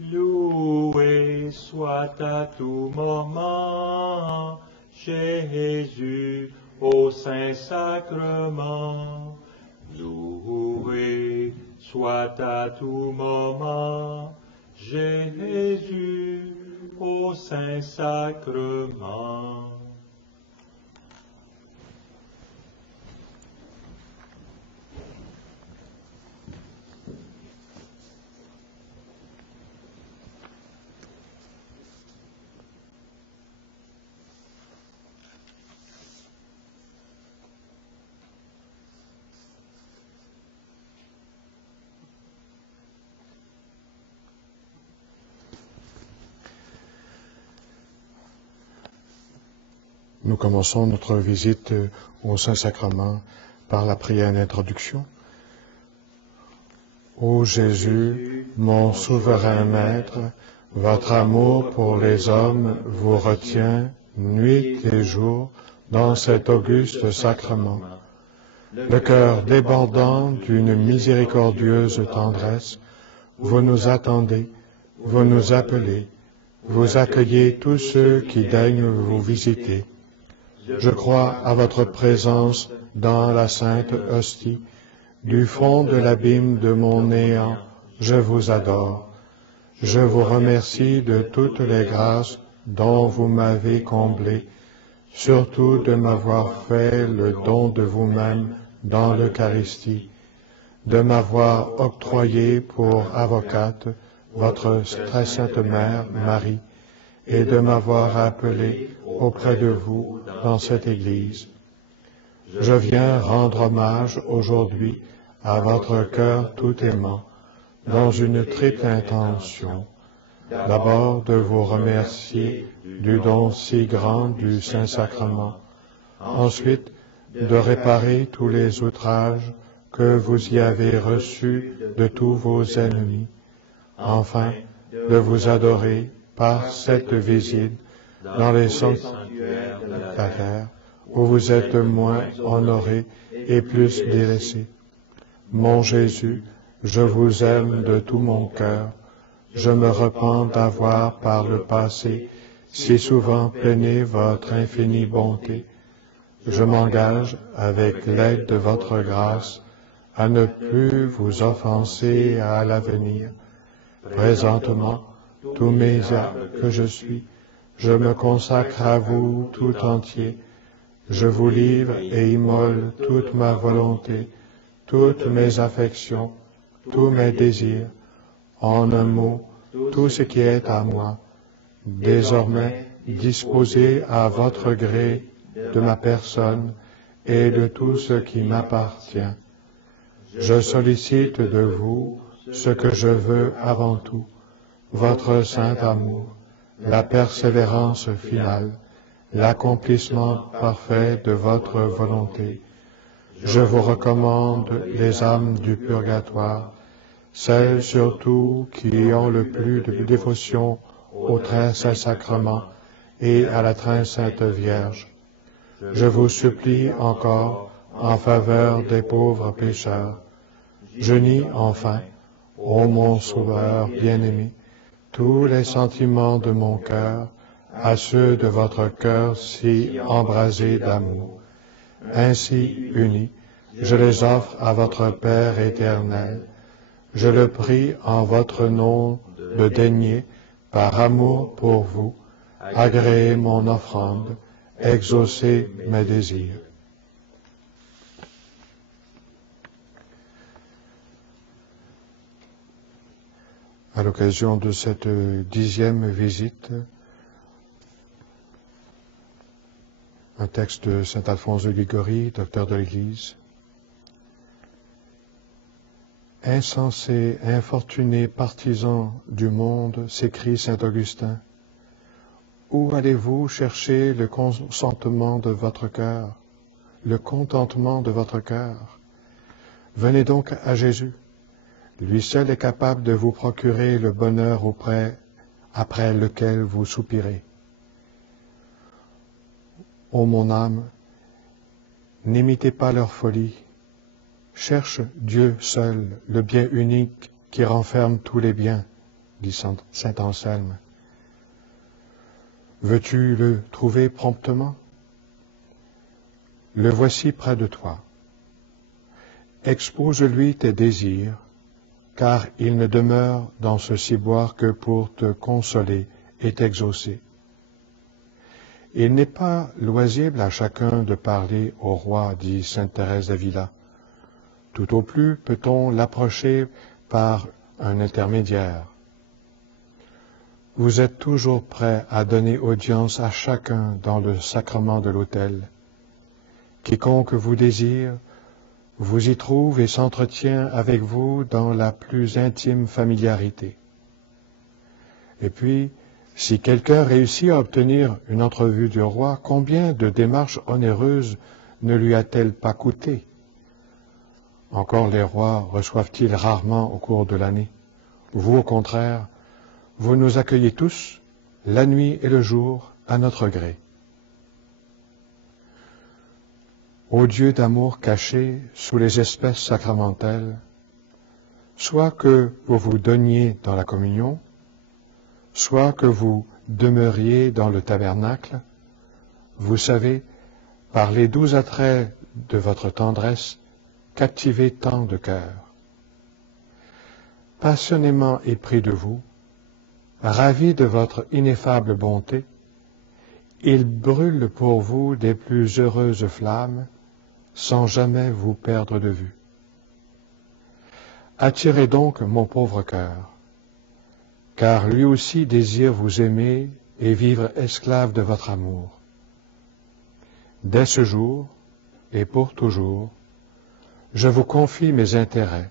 Loué soit à tout moment Jésus au Saint-Sacrement. Loué soit à tout moment Jésus au Saint-Sacrement. Nous commençons notre visite au Saint-Sacrement par la prière d'introduction. Ô Jésus, mon souverain Maître, votre amour pour les hommes vous retient nuit et jour dans cet auguste sacrement. Le cœur débordant d'une miséricordieuse tendresse, vous nous attendez, vous nous appelez, vous accueillez tous ceux qui daignent vous visiter. Je crois à votre présence dans la sainte hostie. Du fond de l'abîme de mon néant, je vous adore. Je vous remercie de toutes les grâces dont vous m'avez comblé, surtout de m'avoir fait le don de vous-même dans l'Eucharistie, de m'avoir octroyé pour avocate votre très sainte Mère, Marie, et de m'avoir appelé auprès de vous dans cette Église. Je viens rendre hommage aujourd'hui à votre cœur tout aimant, dans une triple intention. D'abord, de vous remercier du don si grand du Saint-Sacrement. Ensuite, de réparer tous les outrages que vous y avez reçus de tous vos ennemis. Enfin, de vous adorer par cette visite dans les sanctuaires de la terre, où vous êtes moins honoré et plus délaissé. Mon Jésus, je vous aime de tout mon cœur. Je me repens d'avoir par le passé si souvent peiné votre infinie bonté. Je m'engage, avec l'aide de votre grâce, à ne plus vous offenser à l'avenir. Présentement, tous mes actes que je suis, je me consacre à vous tout entier. Je vous livre et immole toute ma volonté, toutes mes affections, tous mes désirs, en un mot, tout ce qui est à moi, désormais disposé à votre gré de ma personne et de tout ce qui m'appartient. Je sollicite de vous ce que je veux avant tout, votre saint amour, la persévérance finale, l'accomplissement parfait de votre volonté. Je vous recommande les âmes du purgatoire, celles surtout qui ont le plus de dévotion au très saint sacrement et à la très sainte Vierge. Je vous supplie encore en faveur des pauvres pécheurs. J'unis enfin, ô mon Sauveur bien-aimé, tous les sentiments de mon cœur à ceux de votre cœur si embrasé d'amour. Ainsi unis, je les offre à votre Père éternel. Je le prie en votre nom de daigner, par amour pour vous, agréer mon offrande, exaucer mes désirs. À l'occasion de cette 10e visite, un texte de saint Alphonse de Liguori, docteur de l'Église. Insensé, infortuné partisan du monde, s'écrie saint Augustin, où allez-vous chercher le consentement de votre cœur, le contentement de votre cœur? Venez donc à Jésus. Lui seul est capable de vous procurer le bonheur après lequel vous soupirez. Ô mon âme, n'imitez pas leur folie. Cherche Dieu seul, le bien unique qui renferme tous les biens, dit saint Anselme. Veux-tu le trouver promptement? Le voici près de toi. Expose-lui tes désirs, car il ne demeure dans ce ciboire que pour te consoler et t'exaucer. Il n'est pas loisible à chacun de parler au roi, dit sainte Thérèse d'Avila. Tout au plus peut-on l'approcher par un intermédiaire. Vous êtes toujours prêt à donner audience à chacun dans le sacrement de l'autel. Quiconque vous désire, vous y trouve et s'entretient avec vous dans la plus intime familiarité. Et puis, si quelqu'un réussit à obtenir une entrevue du roi, combien de démarches onéreuses ne lui a-t-elle pas coûté? Encore les rois reçoivent-ils rarement au cours de l'année? Vous, au contraire, vous nous accueillez tous, la nuit et le jour, à notre gré. Ô Dieu d'amour caché sous les espèces sacramentelles, soit que vous vous donniez dans la communion, soit que vous demeuriez dans le tabernacle, vous savez, par les doux attraits de votre tendresse, captiver tant de cœurs. Passionnément épris de vous, ravi de votre ineffable bonté, il brûle pour vous des plus heureuses flammes, sans jamais vous perdre de vue. Attirez donc mon pauvre cœur, car lui aussi désire vous aimer et vivre esclave de votre amour. Dès ce jour, et pour toujours, je vous confie mes intérêts,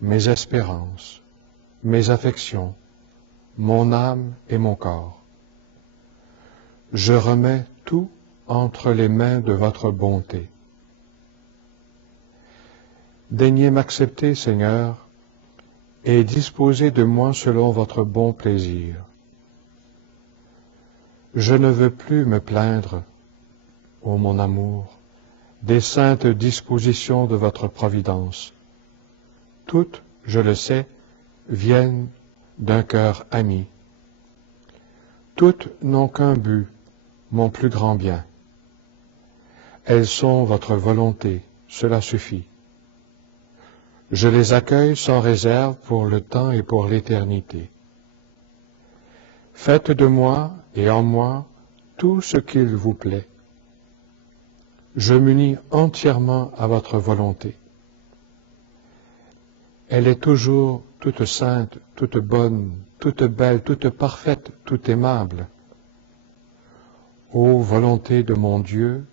mes espérances, mes affections, mon âme et mon corps. Je remets tout entre les mains de votre bonté. Daignez m'accepter, Seigneur, et disposez de moi selon votre bon plaisir. Je ne veux plus me plaindre, ô mon amour, des saintes dispositions de votre providence. Toutes, je le sais, viennent d'un cœur ami. Toutes n'ont qu'un but, mon plus grand bien. Elles sont votre volonté, cela suffit. Je les accueille sans réserve pour le temps et pour l'éternité. Faites de moi et en moi tout ce qu'il vous plaît. Je m'unis entièrement à votre volonté. Elle est toujours toute sainte, toute bonne, toute belle, toute parfaite, toute aimable. Ô volonté de mon Dieu,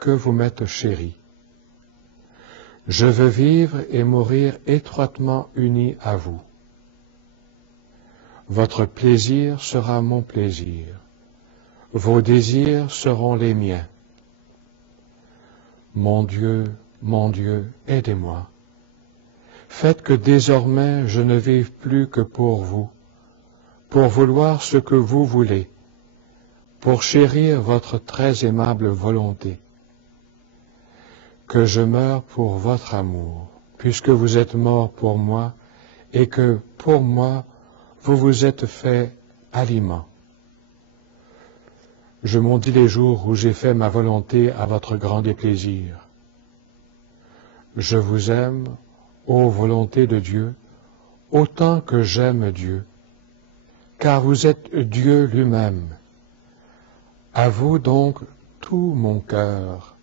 que vous m'êtes chérie. Je veux vivre et mourir étroitement uni à vous. Votre plaisir sera mon plaisir. Vos désirs seront les miens. Mon Dieu, aidez-moi. Faites que désormais je ne vive plus que pour vous, pour vouloir ce que vous voulez, pour chérir votre très aimable volonté. Que je meure pour votre amour, puisque vous êtes mort pour moi, et que, pour moi, vous vous êtes fait aliment. Je maudis les jours où j'ai fait ma volonté à votre grand déplaisir. Je vous aime, ô volonté de Dieu, autant que j'aime Dieu, car vous êtes Dieu lui-même. À vous donc tout mon cœur,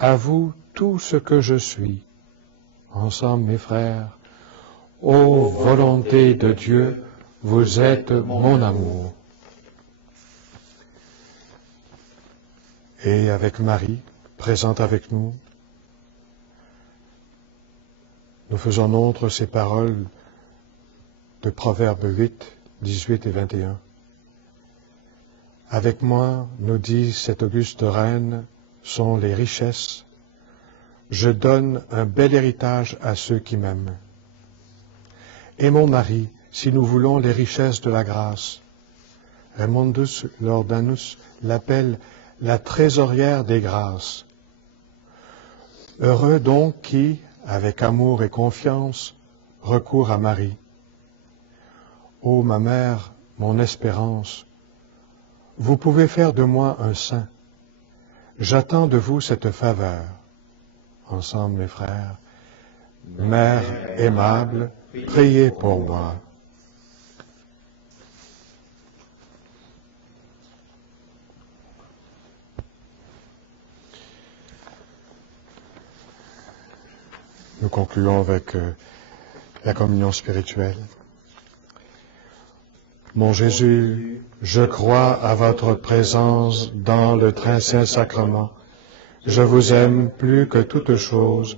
à vous tout ce que je suis. Ensemble, mes frères, ô volonté de Dieu, vous êtes mon amour. Et avec Marie, présente avec nous, nous faisons nôtre ces paroles de Proverbes 8, 18 et 21. Avec moi, nous dit cette auguste reine, sont les richesses. Je donne un bel héritage à ceux qui m'aiment. Et mon mari, si nous voulons les richesses de la grâce. Raymondus Lordanus l'appelle la trésorière des grâces. Heureux donc qui, avec amour et confiance, recourt à Marie. Ô ma mère, mon espérance, vous pouvez faire de moi un saint. J'attends de vous cette faveur. Ensemble, mes frères, Mère aimable, priez pour moi. Nous concluons avec la communion spirituelle. Mon Jésus, je crois à votre présence dans le très saint sacrement. Je vous aime plus que toute chose,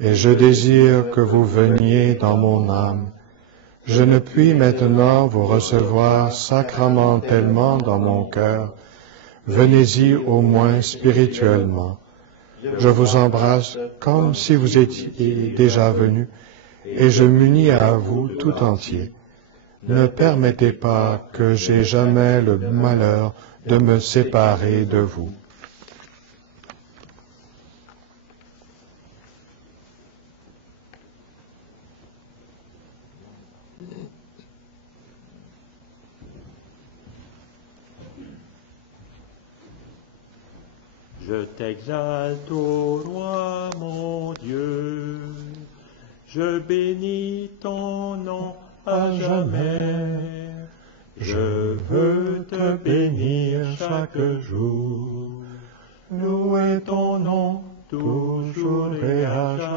et je désire que vous veniez dans mon âme. Je ne puis maintenant vous recevoir sacramentellement dans mon cœur. Venez-y au moins spirituellement. Je vous embrasse comme si vous étiez déjà venu, et je m'unis à vous tout entier. Ne permettez pas que j'aie jamais le malheur de me séparer de vous. Je t'exalte, ô roi mon Dieu, je bénis ton nom à jamais. Je veux te bénir chaque jour, louer ton nom toujours et à jamais.